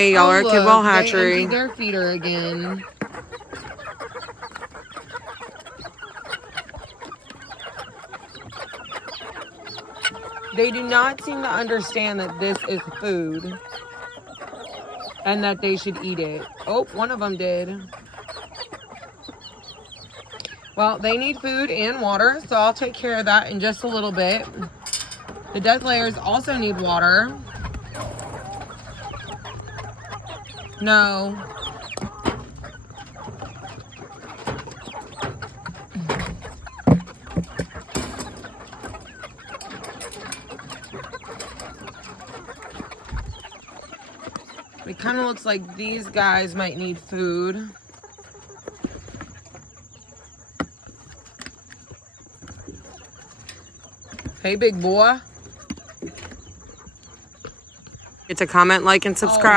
Hey, y'all are at Kidball They Hatchery. emptied their feeder again. They do not seem to understand that this is food and that they should eat it. Oh, one of them did. Well, they need food and water, so I'll take care of that in just a little bit. The Deathlayers also need water. No. It kind of looks like these guys might need food. Hey, big boy. It's a comment, like, and subscribe.